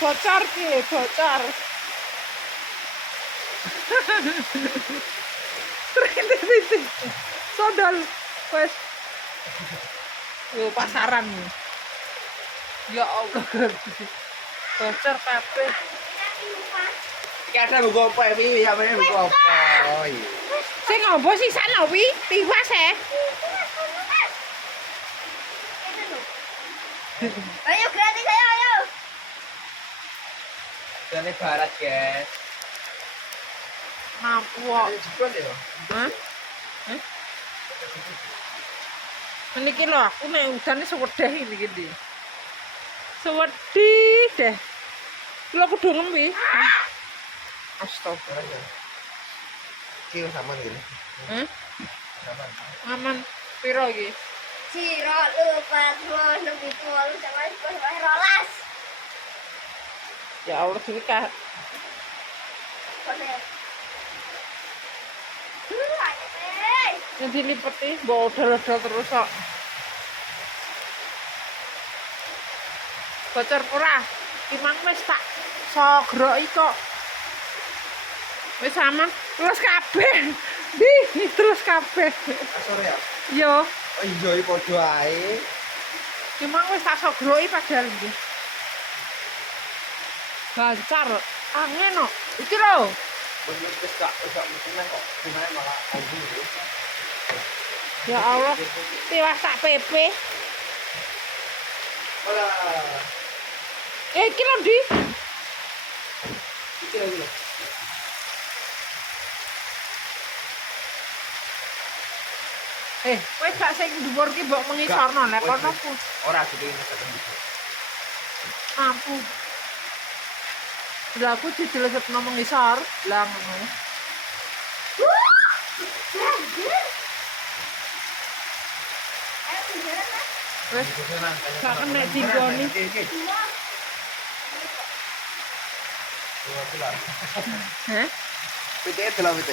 bocor ki, bocor. Titik. Sodol. Wes. Yo pasaran. Ya Allah, bocor kabeh. Iki ada buku apa ya? Pi, ya meneh buku apa? Oh iya. Sing opo sih sana wi? Tiwas Ayo gratis ayo. Jane barat, guys. Mampu kok. Jepun ya? Hah? Niki lho aku nek udane sewedeh iki ndi. Sewedih deh. Lho aku do ngembe. Astaga. Iki sama ngene. Hah? Sama. Aman piro iki? Ciro lupa terus lebih tua lu sama rolas. Ya Allah iki ka yang dilipeti bawa odol-odol terus kok. Bocor pura. Imang wis tak sogroki kok. Wis aman, terus kabeh. Di, terus kabeh. Sore ya? Yo, Oh iya iki padha ae. imang wis tak sogroki padahal iki. Bancar, angin kok. Iki lho. Bener wis gak mesen kok. Gimana malah aku. Ya Allah, tiwas tak pepe. Ora. Iki lho, Di. Iki lho. Wis gak sing dhuwur ki mbok mengisorno nek kono ku. Ora gitu meseken gitu. Mampu. Lah aku dijelesepno mengisor, lah ngono. Wes gak kena digoni. Hah? PT delok PT.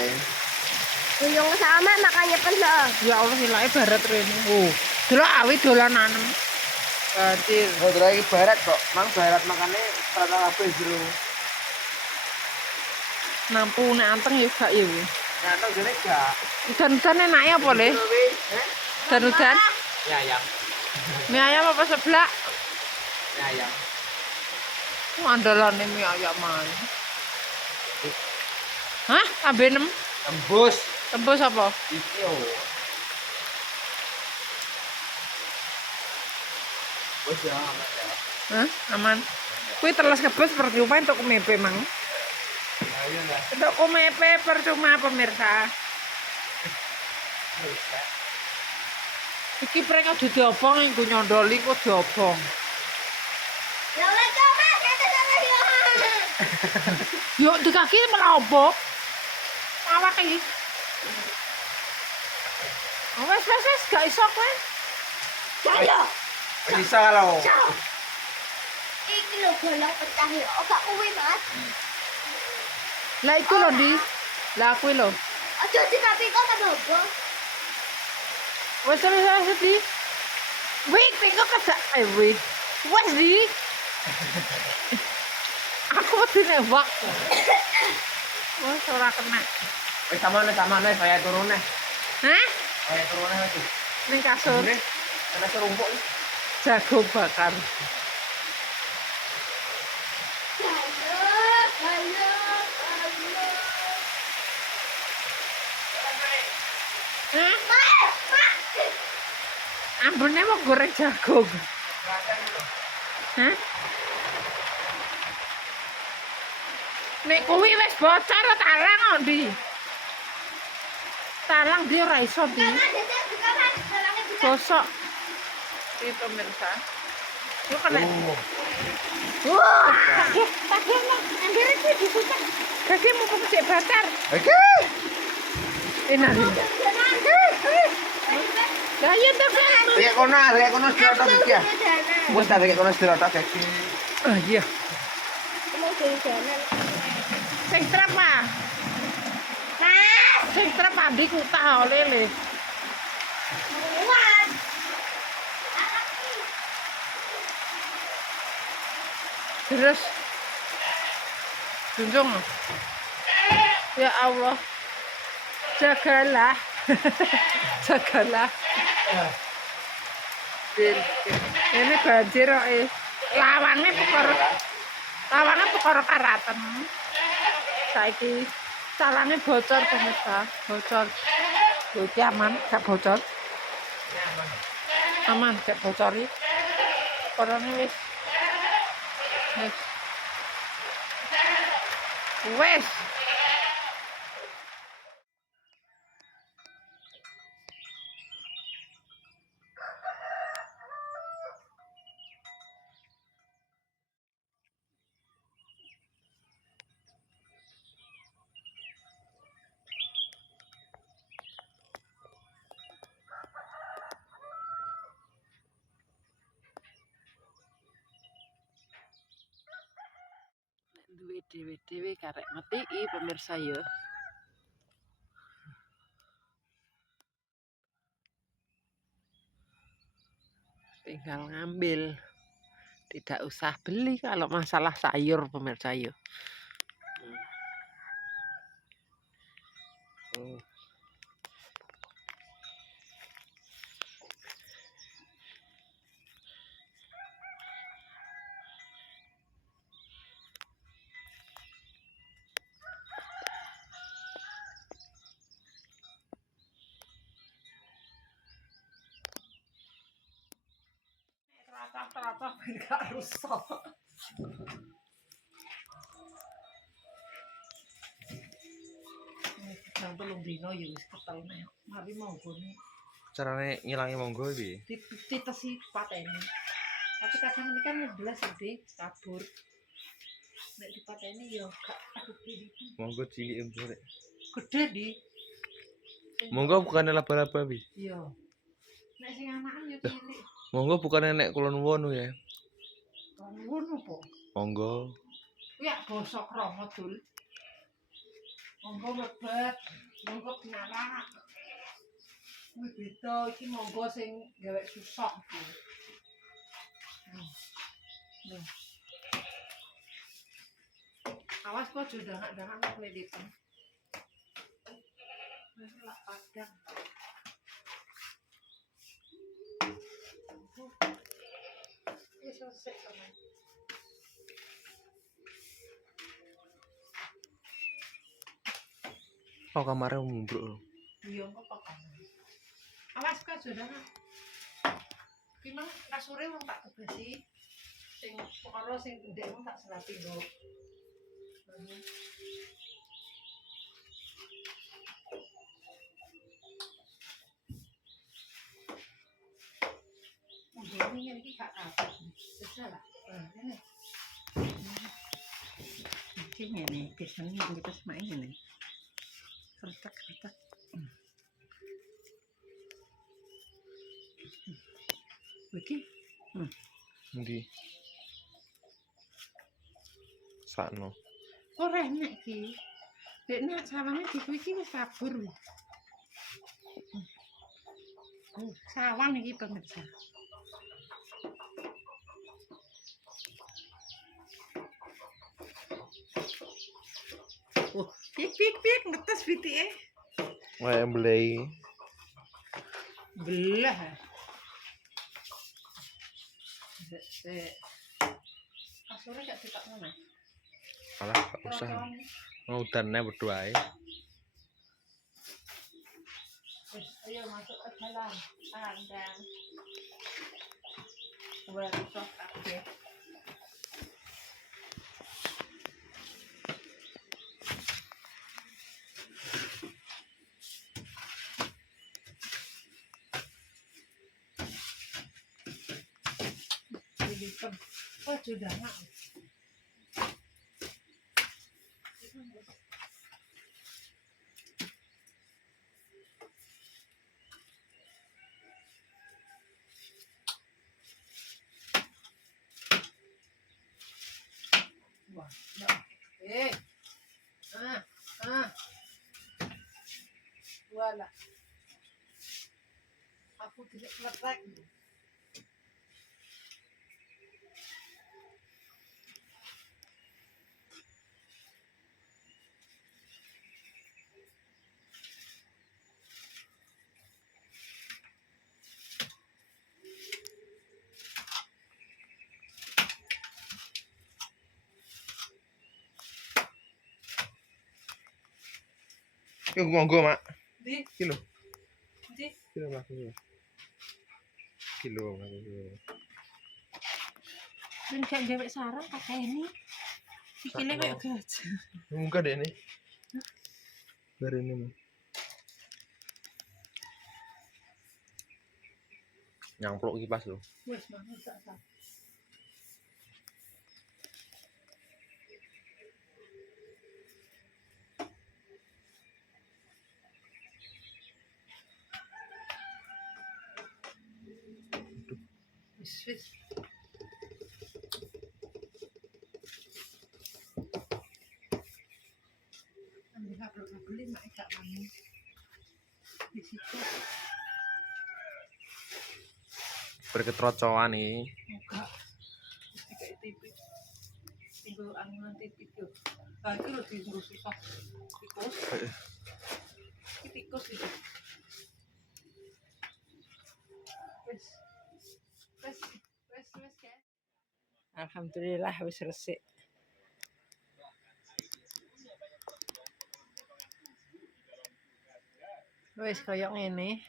Yang sama makanya penuh. Ya Allah hilake barat rene. Oh, delok awi dolanan. Banjir. Oh, delok iki barat kok. Mang barat makane rata kabeh jero. Nampu nek anteng ya gak ya. Nyata jane gak. Udan-udan enake apa le? Udan-udan. Ya ayam. Mie ayam apa seblak? Ya ayam. Andalane mie ayam man. Hah? Tambah 6. Tembus. Tembus apa? Iki yo. Wes ya aman ya. Hah? Aman. Kuwi terus kebus percuma untuk mepe mang. Ayo lah. Untuk mepe percuma pemirsa. Iki prank aja diobong engko nyondoli kok diobong. Ya Allah coba kata sama dia. Yo di kaki malah opo? Awak iki. Wes gak iso kowe. Jalo. Bisa kalau. Iki lho bolong pecah ya. Oh gak kuwi, Mas. Lah iku lho Di. Lah kuwi lho. Aja dikapi kok tambah opo. Wes Di. Wih, pingko kedak wih. Wes Di. Aku mesti nembak. Wes ora kena. Wes sama nih saya turun nih. Hah? Saya turun nih itu. Ning kasur Ada serumpuk nih. jago bakar. Hah? Ambune mau goreng jagung. Hah? Nek kuwi wis bocor talang kok Di. Talang dia ora iso Di. Gosok. Iki pemirsa. Lu kena. Wah, tadi ambil iki disutak. Kaki mau kecek bakar. Oke. Enak. Lah iya to kan. Kayak kono sedotok iki ya. Wes tak kayak kono sedotok iki. Ah iya. Mau jalan. Sing trep ah. Mas, Sing trep andi kutah lele. muat. Terus Junjung. Ya Allah. Jagalah. Jagalah. Ini banjir kok. Lawange perkara karatan. Saiki calane bocor pemirsa, bocor. Iki aman, gak bocor. Aman, gak bocori. Korone wis. Wes. Duwe dhewe-dhewe karek metii pemirsa ya. Tinggal ngambil. Tidak usah beli kalau masalah sayur pemirsa ya. Rata-rata gak rusak. Jam 3 dino ya wis ketelne. Mari monggo nih. Carane ngilangi monggo piye? Ditesi pateni. Tapi kadang ini kan ngeblas gede kabur. Nek dipateni ya gak gede. Monggo cilik empuk. Gede di. Monggo bukannya laba-laba piye? Iya. Nek sing anakan ya cilik. Monggo bukannya nek kulon wonu ya. Ngono po. Monggo. Ya bosok kromo dul. Monggo mlebet, monggo dinalak. Kuwi beda iki monggo sing gawe susah iki. Loh. Awas kok aja dangak-dangak nek lilitan. Wis lak padang. Wis selesai sama. Oh kamarnya mumbruk. Iya kok kamar. Awas kok aja dangak. Ki mang kasure wong tak tebasi. Sing perkara sing ndek wong tak serapi lho. Ini iki gak apa. Sesalah. Ini. Iki ngene, biasanya kita semain ngene. Kertak. Iki. Endi? Sakno. Ora enak iki. Dekne sawange diku iki wis kabur. Sawang iki pemirsa. Oh, pik ngetes bitike. Wae mblei. Belah. Kasure gak ditakno Mas. Alah gak usah. Mau udannya berdua ae. Ayo masuk ke dalam kandang. Workshop kabeh. Hitam. Wah, sudah enggak. Wah, Wala. Aku tidak letak. Yuk monggo, Mak. Di, Kilo. di. Kilo Mak. Kilo Mak. Dan gak gawe sarang pakai ini. Sikile kayak gajah. Muka deh ini. Dari ini, Mak. Nyamplok kipas lo. Wes banget sak. Wis. Ambil kabel mak gak mani. Di situ. Berketrocoan nih. Enggak. Kayak tipis. Tinggal angunan tipis yo. Nah, itu lho dienggo susah. Tikus. Iki tikus iki. Wes. Guys. Alhamdulillah wis resik. Wes koyo ngene.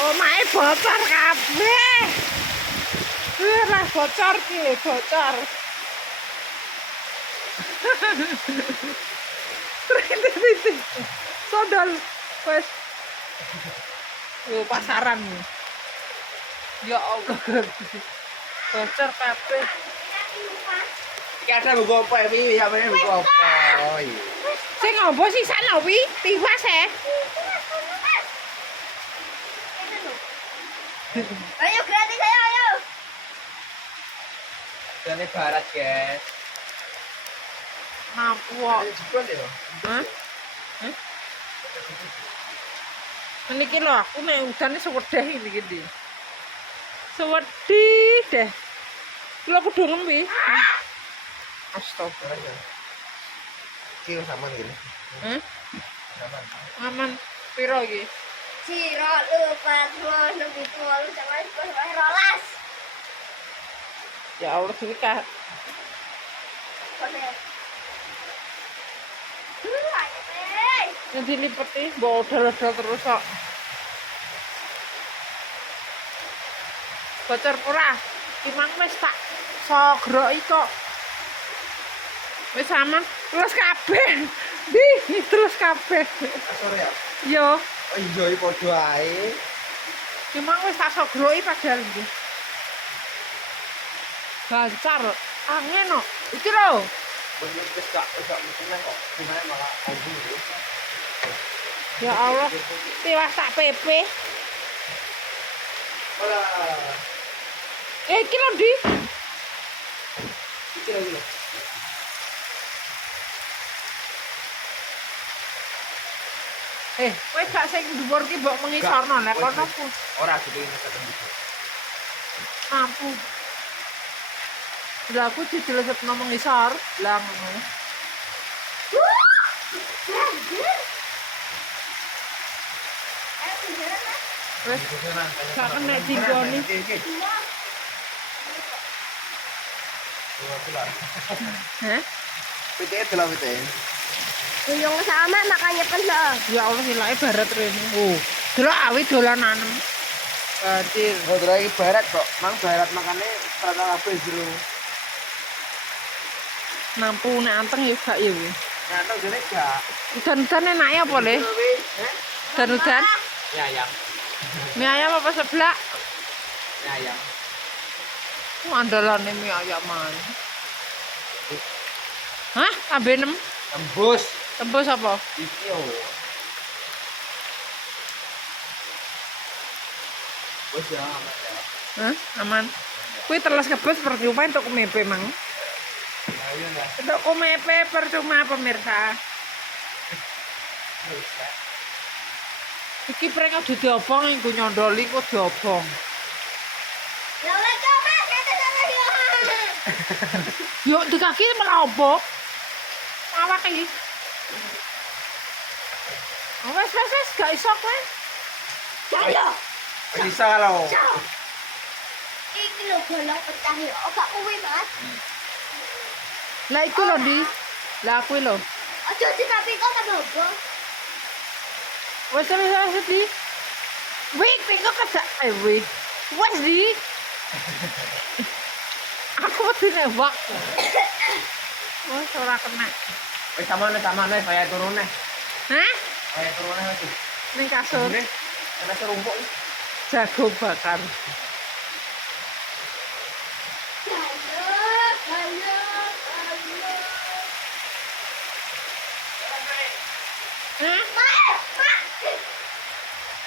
Omahe bocor kabeh. Lah bocor ki, bocor. Rintik-rintik. Sodol. Wes. Yo pasaran. Ya Allah. Bocor kabeh. Iki ada buku apa iki? Ya meneh buku apa? Sing ngopo sih sana wi? Tiwas Ayo gratis ayo. Jane barat, guys. Nampok. Jebol ya. Hah? Meniki lho aku nek udane sewedeh iki ndi. Sewedih deh. Lho kudu ngembe. Astagfirullah. Kilo sama gini. Hah? Aman piro iki? Ciro lu patron lebih tua lu sama rolas. Ya Allah iki ka yang dilipeti bawa odol-odol terus kok. Bocor pura. Imang wis tak sogroki kok. Wis aman, terus kabeh. Terus kabeh. Sore ya. Yo, Oh iya iki padha ae. imang wis tak sogroki padahal iki. Bancar, angin no. Iki lho. Bener wis gak mesti kok. Gimana malah anjing iki. Ya Allah, tiwas tak pepe. Ora. Iki lho, Di. Iki lho. Kowe gak sing dhuwur ki mbok mengisorno nek kono ku. Ora gitu ini ketemu. Mampu. Lah aku dijelesepno mengisor, lah ngono. Wes gak kena dinggoni. Hah? PTE delok PTE. Yang sama makanya penuh. Ya Allah hilake barat rene. Oh, delok awi dolanan. Banjir. Oh, delok iki barat kok. Mang barat makane rata kabeh jero. Nampu nek anteng ya gak ya wi. Nah, tau jane gak. Udan-udan enake apa le? Udan-udan. Ya, ayam. Mie ayam apa seblak? Ya, ayam. Andalane mie ayam man. Hah? Ambe 6. Tembus. Tembus apa? Iki yo. Wes ya, aman ya. Hah? Aman. Kuwi teles kebes percuma entuk mepe mang. Ayo lah. Entuk mepe percuma pemirsa. Iki preng aja diobong engko nyondoli kok diobong. Ya wes coba kata sama dia. Yo di kaki malah opo? Awak iki. Oh, wes gak iso kowe. Jalo. Bisa kalau. Iki lho bolong pecah ya. Oh, gak kuwi, Mas. Lah iku lho, Di. Lah kuwi lho. Aja tapi kok tak bobo. Wes Di. Wih, pingko kedak wih. Wes Di. Aku mesti nembak. Wes ora kena. Wis sama nih saya turun nih. Hah? Saya turun nih itu. Ning kasur Ini ada serumpuk. jago bakar. Hah?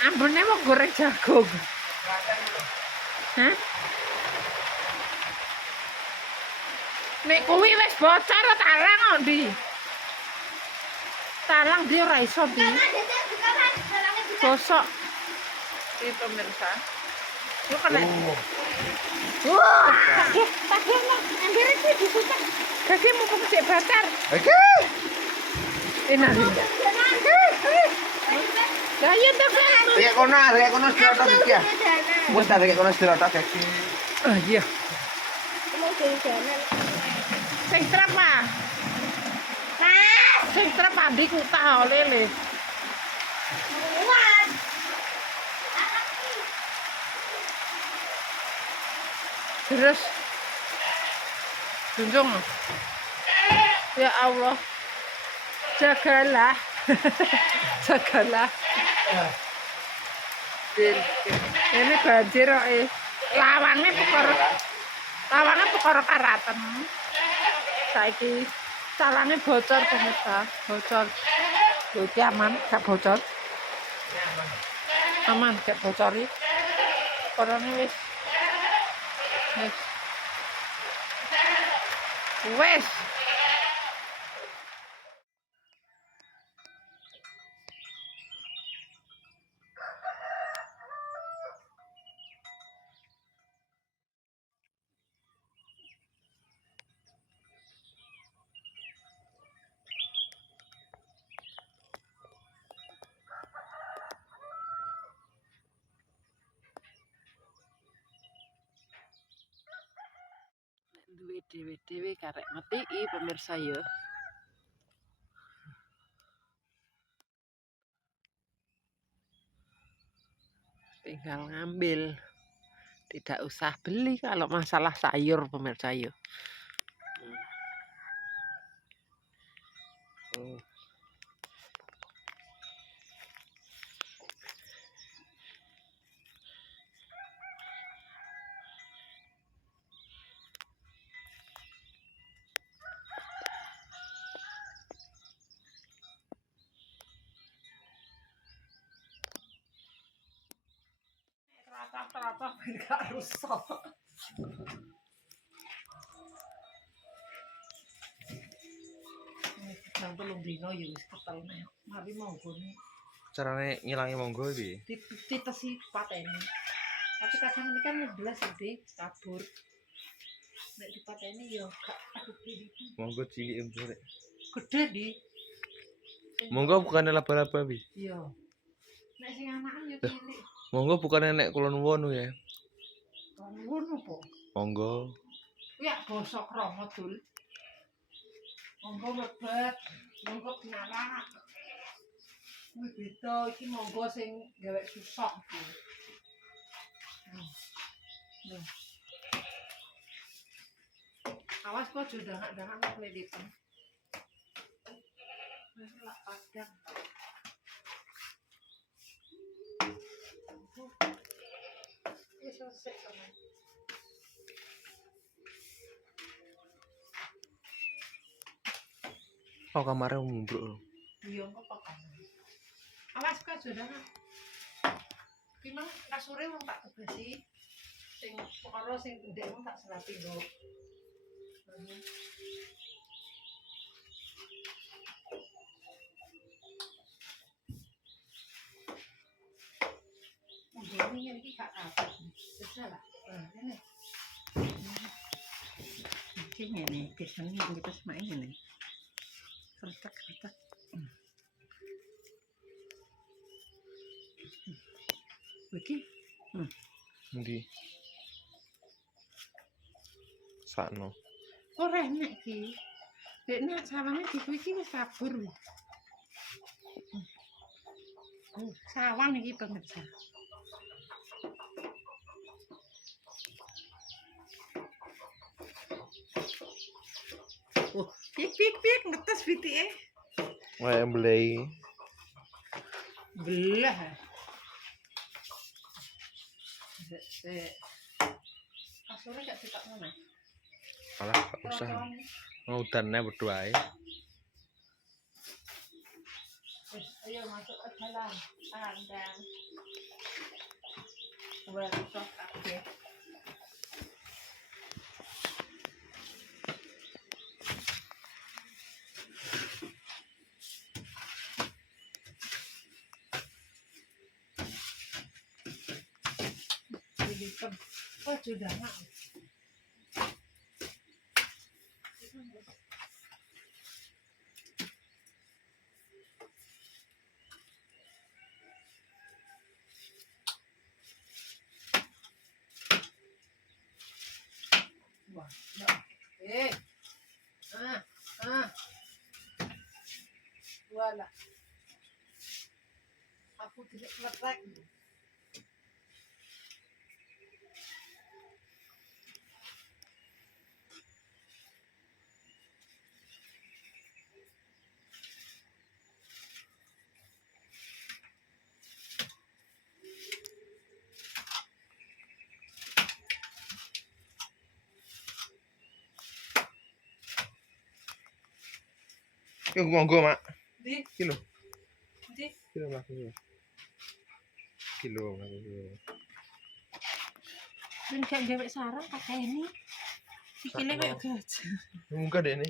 Ambune mau goreng jagung. Hah? Nek kuwi wis bocor talang kok, Di. Talang dia ora iso, Di. Gosok. Ini pemirsa. Lu kena. Wah, kaki anggere iki disutek. Kaki mumpung cek bakar. Oke. Enak. Lah yo to kan. Kayak kono serotot iki ya. Wis tak kayak kono serotot ya. Oh iya. Mau jalan. Sing trep ah. Mas, Sing trep andi kutah lele. muat. Terus junjung. Ya Allah. Jagalah. Jagalah. Ini banjir kok. Lawange perkara karaten. Saiki calange bocor pemirsa, bocor. Iki aman, gak bocor. Aman, gak bocori. Korone wis. Wes. Duwe dhewe-dhewe karek ngetii pemirsa ya. Tinggal ngambil. Tidak usah beli kalau masalah sayur pemirsa ya. Rata-rata gak rusak. Nang telung dino ya wis ketelne. Mari monggone Carane ngilangi monggo iki. ditesi pateni. Tapi kadang ini kan belas gede kabur. Nek dipateni ya gak gede iki. Monggo cilik empure. Gede di. Monggo bukan laba-laba bi. Iya. Nek sing anakan ya cilik. Monggo bukan nek kulon wonu ya. Ngono po. Monggo. Ya bosok kromo dul. Monggo mebet, monggo penara. Kuwi beda iki monggo sing gawe susah iki. Loh. Awas kok dangak-dangak nglilitan. Wis lak padang. Wis selesai teman. Oh kamarnya mumbruk. Iya kok pakai. Awas kok dangak. Ki mang kasure wong tak tebasi. Sing perkara sing ndek wong tak serapi lho. Ini iki gak apa. Salah. Ini. Iki ngene, iki seneng kita semain ngene. Kertas. Iki Ndi. Sakno. ora enak iki. Dekne sawange diku iki wis sabur. Sawang iki pemirsa. Oh, pik ngetes pitike. Kayak mbelei. Belah. Kasure gak ditakno Mas. Alah, gak usah. Mau udannya berdua ae. Ayo masuk ke dalam. Pandang. Workshop kabeh. Jadi oh sudah mak. Wah, Wala. Aku tidak letak. Yuk monggo, Mak. Di, Kilo. di. Kilo mlaku. Kilo mlaku. Ben gak gawe sarang pakai ini. Sikile kayak gajah. Muka deh ini.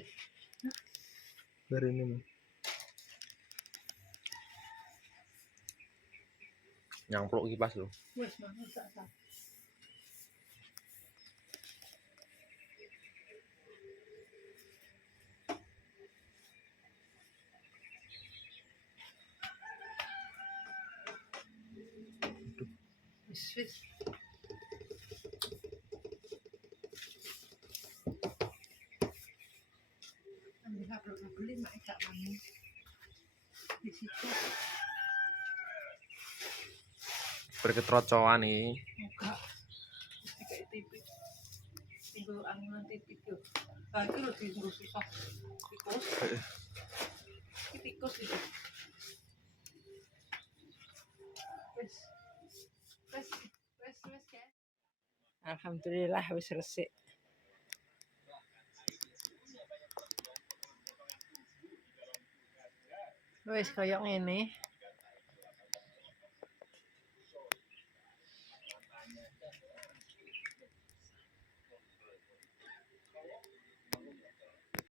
Dari ini, Mak. Nyangplok kipas lho. Wes mah sak. Wis. Ambil apa beli mak gak mani. Di situ. Berketrocoan nih. Enggak. Kayak TV. Tinggal angin TV tuh. Nah, itu loh tinggal susah. Tikus. Ini tikus itu. Wes kan. Alhamdulillah wis resik. Wis koyo ngene.